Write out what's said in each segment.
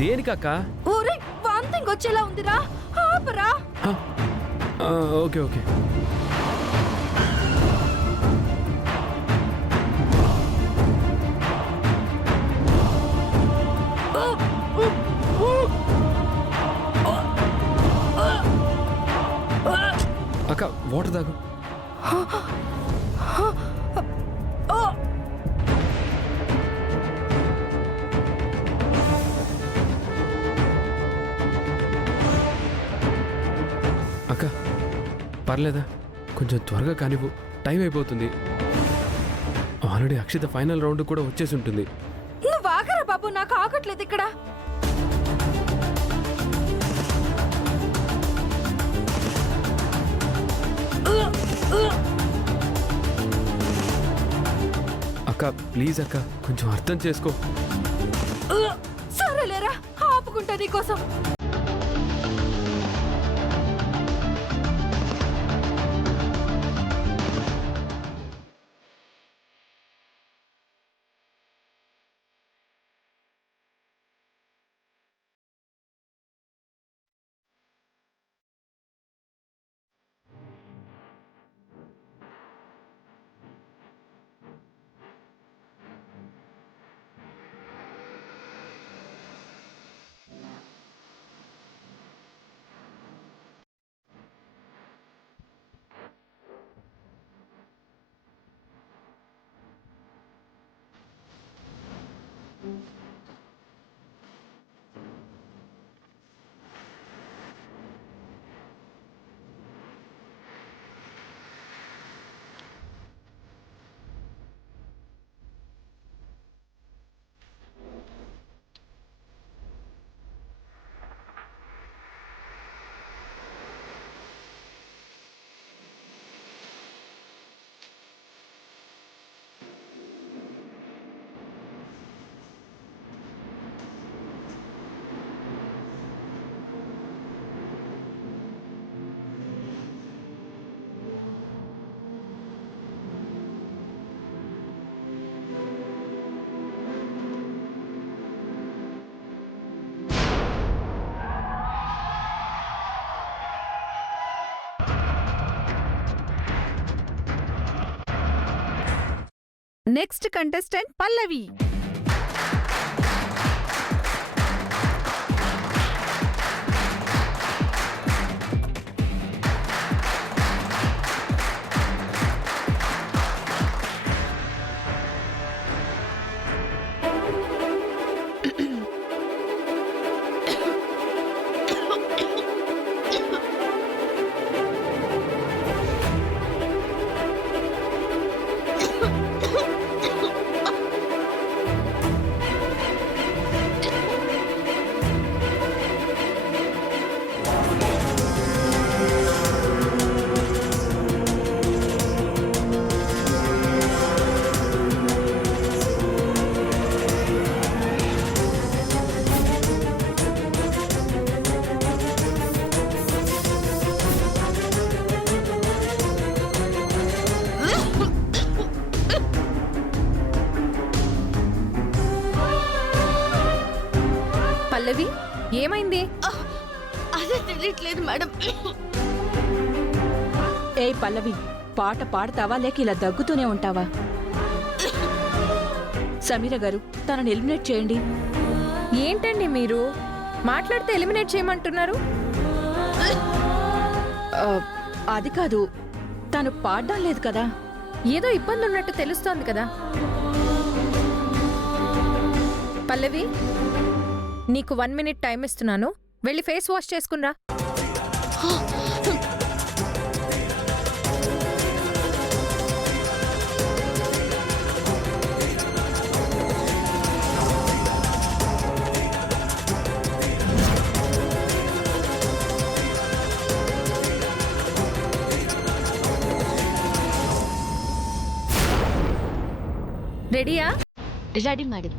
దేనికక్క? ఊరే వాంతింగ్ వచ్చేలా ఉందిరా, ఆపరా. Okay okay. అక్క వాటర్ తాగు. అక్క పర్లేదా? కొంచెం త్వరగా కానివ్వు, టైం అయిపోతుంది. ఆల్రెడీ అక్షిత ఫైనల్ రౌండ్ కూడా వచ్చేసి ఉంటుంది. నువ్వు ఆగరా బాబు, నాకు ఆగట్లేదు ఇక్కడ. అక్క ప్లీజ్ అక్క, కొంచెం అర్థం చేసుకో. సరేలేరా, ఆపుకుంటా నీకోసం. నెక్స్ట్ కంటెస్టెంట్ పల్లవి. పల్లవి ఏమైంది? అదే తెలియట్లేదు మేడం. ఏ పల్లవి, పాట పాడతావా లేక ఇలా దగ్గుతూనే ఉంటావా? సమీర గారు, తనని ఎలిమినేట్ చేయండి. ఏంటండి మీరు మాట్లాడితే ఎలిమినేట్ చేయమంటున్నారు? అది కాదు, తను పాడడం లేదు కదా. ఏదో ఇబ్బంది ఉన్నట్టు తెలుస్తోంది కదా. పల్లవి, నీకు 1 మినిట్ టైం ఇస్తున్నాను, వెళ్ళి ఫేస్ వాష్ చేసుకునిరా. రెడీయా? Ready madam.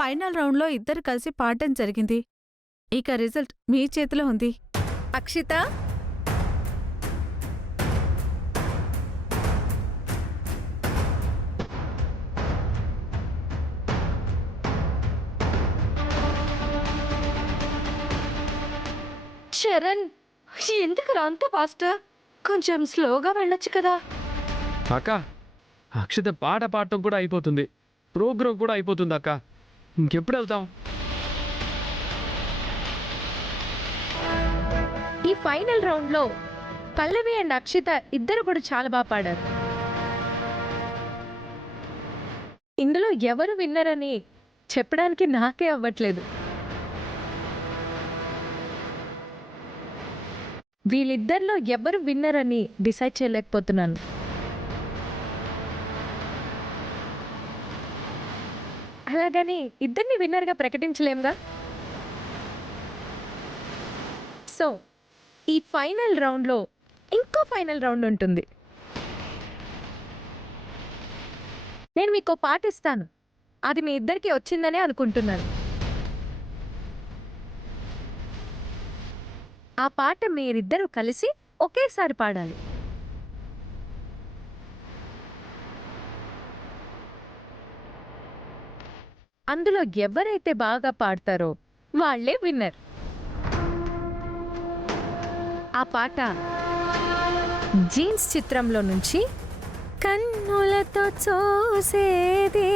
ఫైనల్ రౌండ్లో ఇద్దరు కలిసి పాడటం జరిగింది. ఇక రిజల్ట్ మీ చేతిలో ఉంది. అక్షిత, చరణ్, ఎందుకు అంత ఫాస్ట్? కొంచెం స్లోగా వెళ్ళొచ్చు కదా. అక్క, అక్షిత పాట పాడటం కూడా అయిపోతుంది, ప్రోగ్రామ్ కూడా అయిపోతుంది అక్క. ఇంకెప్పుడు వెళ్తాం? ఈ ఫైనల్ రౌండ్లో పల్లవి అండ్ అక్షిత ఇద్దరు కూడా చాలా బాగా పాడారు. ఇందులో ఎవరు విన్నర్ అని చెప్పడానికి నాకే అవ్వట్లేదు. వీళ్ళిద్దరిలో ఎవరు విన్నర్ అని డిసైడ్ చేయలేకపోతున్నాను. అలాగని ఇద్దరిని విన్నర్గా ప్రకటించలేంగా. సో ఈ ఫైనల్ రౌండ్లో ఇంకో ఫైనల్ రౌండ్ ఉంటుంది. నేను మీకు పాట ఇస్తాను, అది మీ ఇద్దరికి వచ్చిందనే అనుకుంటున్నాను. ఆ పాట మీరిద్దరూ కలిసి ఒకేసారి పాడాలి. అందులో ఎవరైతే బాగా పాడతారో వాళ్ళే విన్నర్. ఆ పాట జీన్స్ చిత్రంలో నుంచి కన్నులతో చూసేది.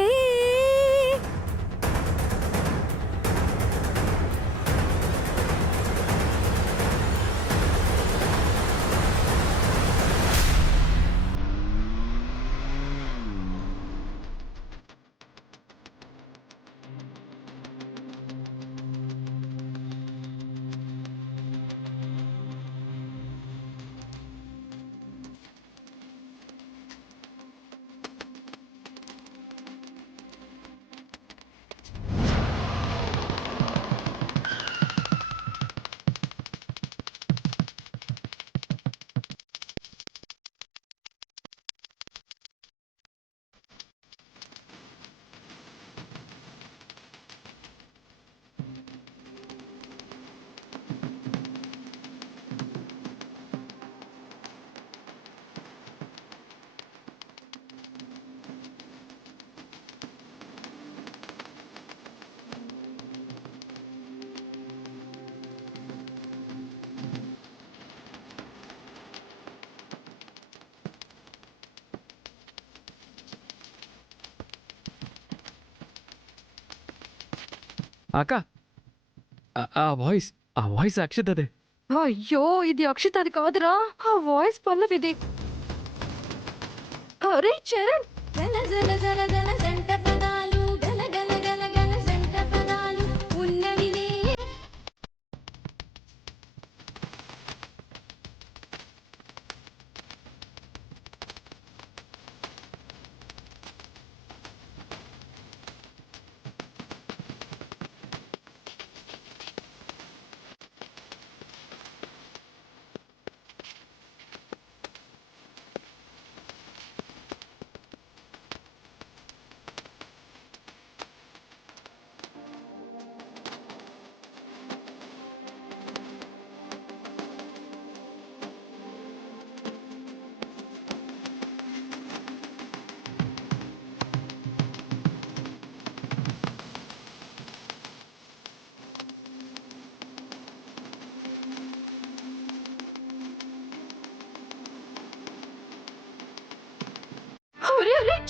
అక్క, ఆ వాయిస్ అక్షితదే. అయ్యో, ఇది అక్షితది కాదురా, ఆ వాయిస్ పల్లవిది. అరే చరణ్, గల గల గల గల జంట పదాలు, గల గల గల గల జంట పదాలు ఉన్నవిలే.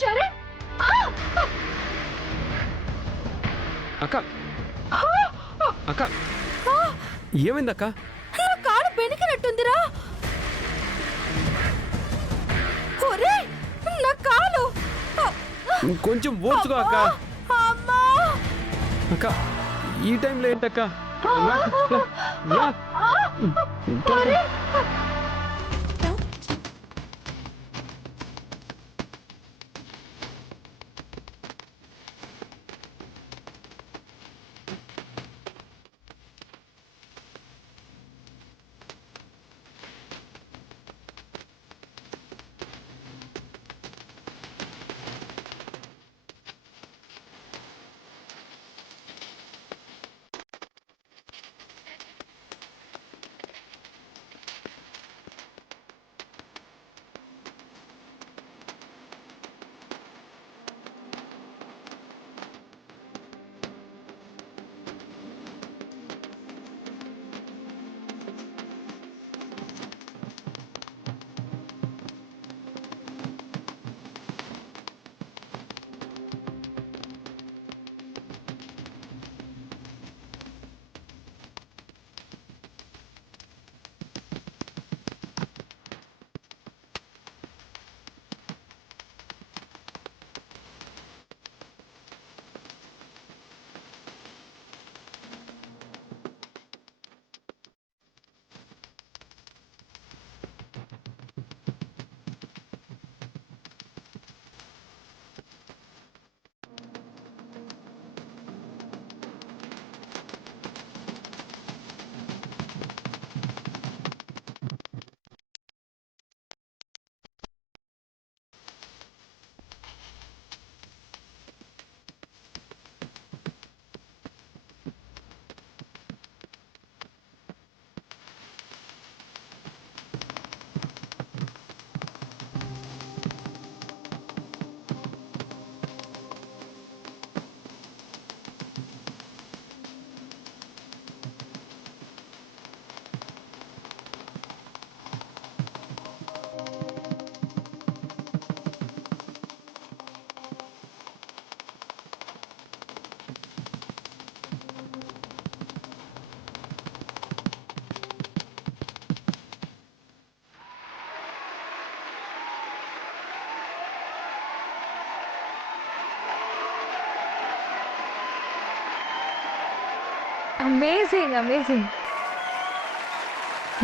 చరణ్, అక్క, అక్క, ఏమైందక్క? నా కాలు బెనికినట్టుందిరా. ఒరే, నా కాలు. కొంచెం ఓర్చుకో అక్క. అమ్మా! అక్క, ఈ టైంలో ఏంటక్క? Amazing amazing,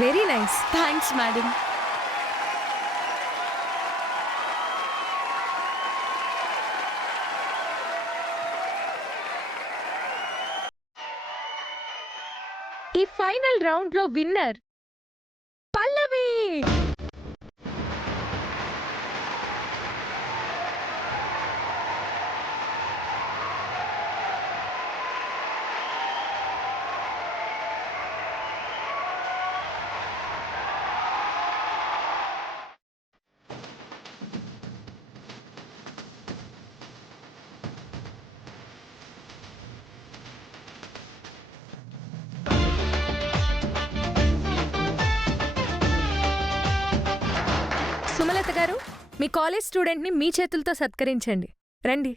very nice. Thanks madam. ఈ ఫైనల్ రౌండ్ లో విన్నర్ పల్లవి. సుమలత గారు, మీ కాలేజ్ స్టూడెంట్ ని మీ చేతులతో సత్కరించండి. రండి.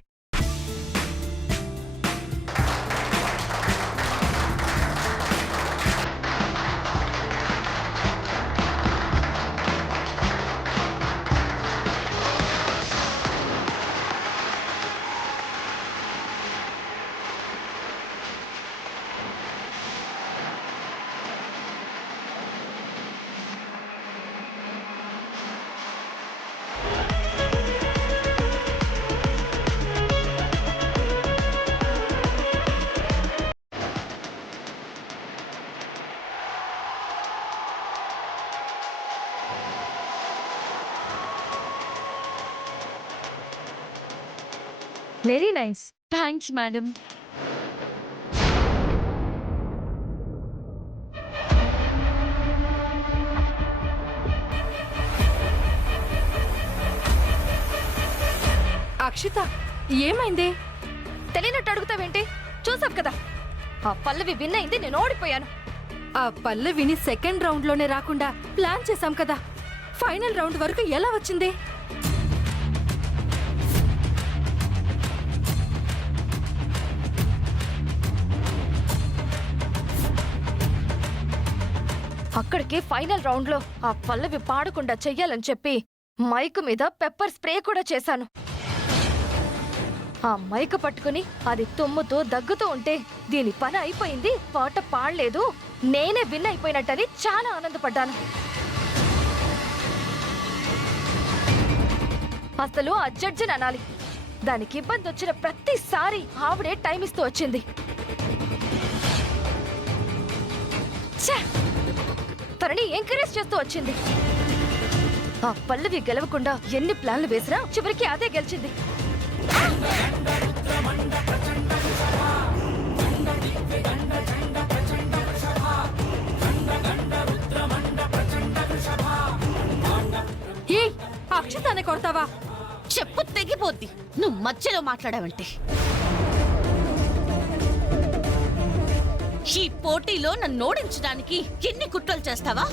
Very nice. Thanks madam. Akshitha, ఏమైంది? తెలియనట్టు అడుగుతావేంటి? చూసావు కదా, ఆ పల్లవి విన్ అయింది, నేను ఓడిపోయాను. ఆ పల్లవిని సెకండ్ రౌండ్ లోనే రాకుండా ప్లాన్ చేశాం కదా, ఫైనల్ రౌండ్ వరకు ఎలా వచ్చింది? అక్కడికి ఫైనల్ రౌండ్ లో ఆ పల్లవి పాడకుండా చెయ్యాలని చెప్పి మైక్ మీద పెప్పర్ స్ప్రే కూడా చేశాను. ఆ మైక్ పట్టుకుని అది తుమ్ముతూ దగ్గుతూ ఉంటే దీని పని అయిపోయింది, పాట పాడలేదు, నేనే విన్ అయిపోయినట్టని చాలా ఆనందపడ్డాను. అసలు ఆ జడ్జిని అనాలి. దానికి ఇబ్బంది వచ్చిన ప్రతిసారి ఆవిడే టైం ఇస్తూ వచ్చింది. ఛే! తనని ఎంకరేజ్ చేస్తూ వచ్చింది. ఆ పల్లవి గెలవకుండా ఎన్ని ప్లాన్లు వేసినా చివరికి అదే గెలిచింది. ఏ అక్షితానే కొడతావా? చెప్పు తెగిపోద్ది నువ్వు మధ్యలో మాట్లాడావంటే. ఈ పోటీలో నన్ను ఓడించడానికి ఎన్ని కుట్రలు చేస్తావా?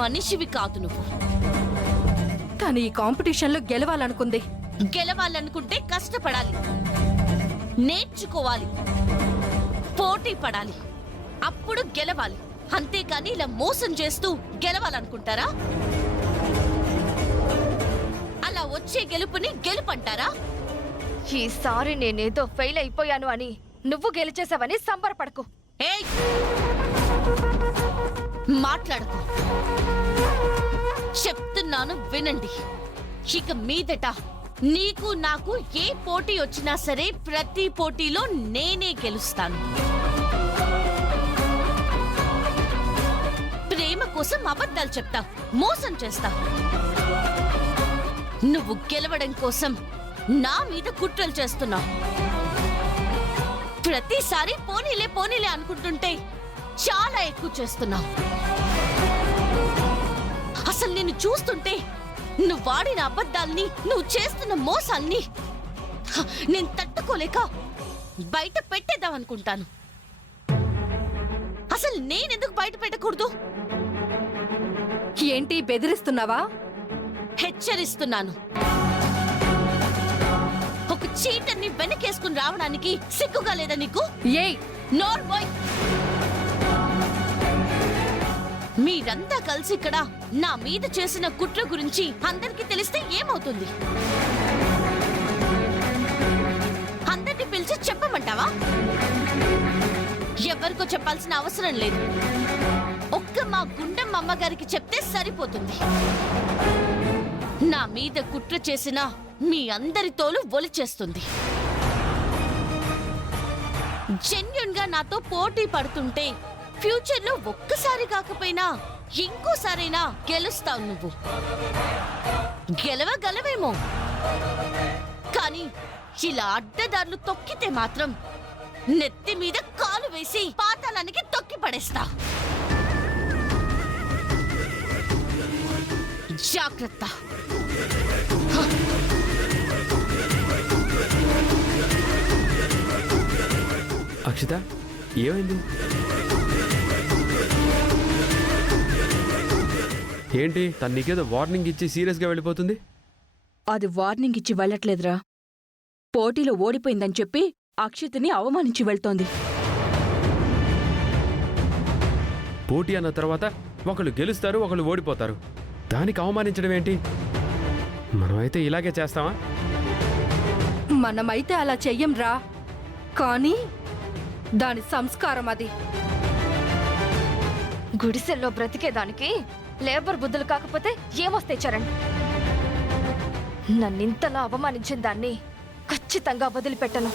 మనిషివి కాదు నువ్వు. తను ఈ కాంపిటీషన్లో గెలవాలనుకుంది. గెలవాలనుకుంటే కష్టపడాలి, నేర్చుకోవాలి, పోటీ పడాలి, అప్పుడు గెలవాలి. అంతేకాని ఇలా మోసం చేస్తూ గెలవాలనుకుంటారా? అలా వచ్చే గెలుపుని గెలుపంటారా? ఈసారి నేనేదో ఫెయిల్ అయిపోయాను అని నువ్వు గెలిచేసావని సంబరపడకు. ఏయ్, మాట్లాడకు. చెప్తున్నాను వినండి. ఇక మీదట నీకు నాకు ఏ పోటీ వచ్చినా సరే ప్రతి పోటీలో నేనే గెలుస్తాను. ప్రేమ కోసం అబద్ధాలు చెప్తావు, మోసం చేస్తావు. నువ్వు గెలవడం కోసం నా మీద కుట్రలు చేస్తున్నావు. ప్రతిసారి పోనీలే పోనీలే అనుకుంటుంటే చాలా ఎక్కువ చేస్తున్నావు. అసలు నిన్ను చూస్తుంటే నువ్వు వాడిన అబద్ధాల్ని, నువ్వు చేస్తున్న మోసాల్ని నేను తట్టుకోలేక బయట పెట్టేద్దామనుకుంటాను. అసలు నేనెందుకు బయట పెట్టకూడదు? ఏంటి బెదిరిస్తున్నావా? హెచ్చరిస్తున్నాను. ఒక చీటర్ని వెనకేసుకుని రావడానికి సిగ్గుగా లేదా నీకు? ఏయ్, నోర్మోయ్! మీరంతా కలిసి ఇక్కడ నా మీద చేసిన కుట్ర గురించి అందరికీ తెలిస్తే ఏమవుతుంది? అందరినీ పిలిచి చెప్పమంటావా? ఇంకెవరికో చెప్పాల్సిన అవసరం లేదు. ఒక్క మా గుండెం అమ్మగారికి చెప్తే సరిపోతుంది. నా మీద కుట్ర చేసిన మీ అందరి తోలు ఒలిచేస్తుంది. జెన్యూన్ గా నాతో పోటీ పడుతుంటే ఫ్యూచర్ లో ఒక్కసారి కాకపోయినా ఇంకోసారైనా గెలుస్తావు నువ్వు. గెలవగలవేమో, కానీ ఇలా అడ్డదారులు తొక్కితే మాత్రం నెత్తి మీద కాలు వేసి పాతాళానికి తొక్కి పడేస్తా. జాగ్రత్త. అక్షిత, ఏమైంది? ఏంటి తను నీకేదో వార్నింగ్ ఇచ్చి సీరియస్గా వెళ్ళిపోతుంది? అది వార్నింగ్ ఇచ్చి వెళ్ళట్లేదురా, పోటీలో ఓడిపోయిందని చెప్పి అక్షితని అవమానించి వెళ్తోంది. పోటీ అన్న తర్వాత ఒకళ్ళు గెలుస్తారు, ఒకళ్ళు ఓడిపోతారు. దానికి అవమానించడం ఏంటి? మనమైతే ఇలాగే చేస్తామా? మనమైతే అలా చెయ్యంరా, కానీ దాని సంస్కారం అది. గుడిసెల్లో బ్రతికేదానికి లేబర్ బుద్ధులు కాకపోతే ఏమొస్తాయి చరణ్? నన్నింతలా అవమానించిన దాన్ని ఖచ్చితంగా వదిలిపెట్టను.